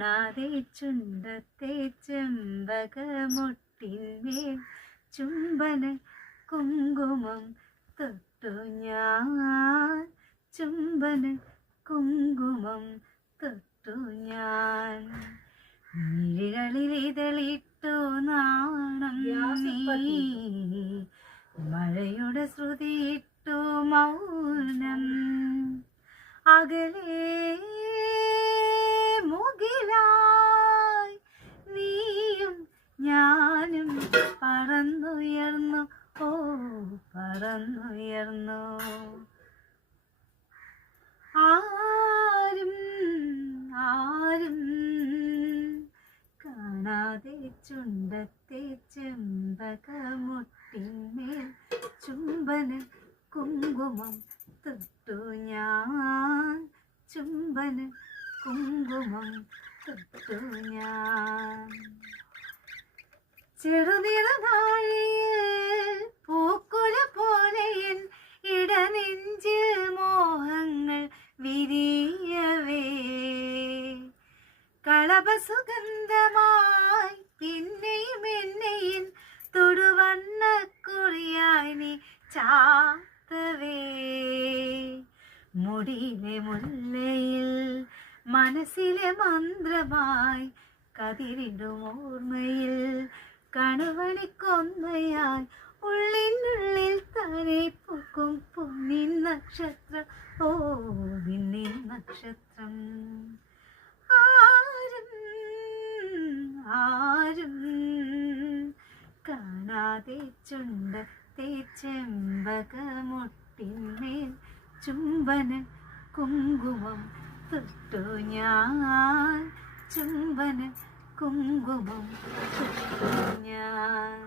കാണാതെ ചുണ്ടത്തെ ചെമ്പകമൊട്ടിന്മേൽ ചുംബന കുങ്കുമം തൊട്ടു ഞാൻ, ചുംബന കുങ്കുമം തൊട്ടു ഞാൻ. മിഴികളിൽ ഇതളിട്ടു നാണം നീ, മഴയുടെ ശ്രുതിയിട്ടു മൗനം. അകലെ മുകിലായി നീയും ഞാനും പറന്നുയർന്നു, ഓ പറന്നുയർന്നു. ആരും ആരും കാണാതെ ചുണ്ടത്തെ ചെമ്പകമൊട്ടിന്മേൽ ചുംബന കുങ്കുമം തൊട്ടു ഞാൻ, ചുംബന കുങ്കുമം തൊട്ടു ഞാൻ. ചെറുനിറനാഴിയിൽ പൂക്കുല പോലെ എൻ ഇടനെഞ്ചിൽ മോഹങ്ങൾ വിരിയവേ, കളഭസുഗന്ധമായി പിന്നെയും എന്നെയും തൊടുവണ്ണക്കുറിയായി നീ ചാത്തവേ. മുടിയിലെ മുല്ലയിൽ മനസ്സിലെ മന്ത്രമായി കതിരിടും ഓർമ്മയിൽ കണവണിക്കൊന്നയായി ഉള്ളിനുള്ളിൽ താനെ പൂക്കും പൊന്നിൻ നക്ഷത്രം, ഓ നിന്നിൻ നക്ഷത്രം. ആരും ആരും കാണാതെ ചുണ്ടത്തെ ചെമ്പകമൊട്ടിന്മേൽ ചുംബന കുങ്കുമം തൊട്ടു ഞാൻ, ചുംബന കുങ്കുമം തൊട്ടു ഞാൻ.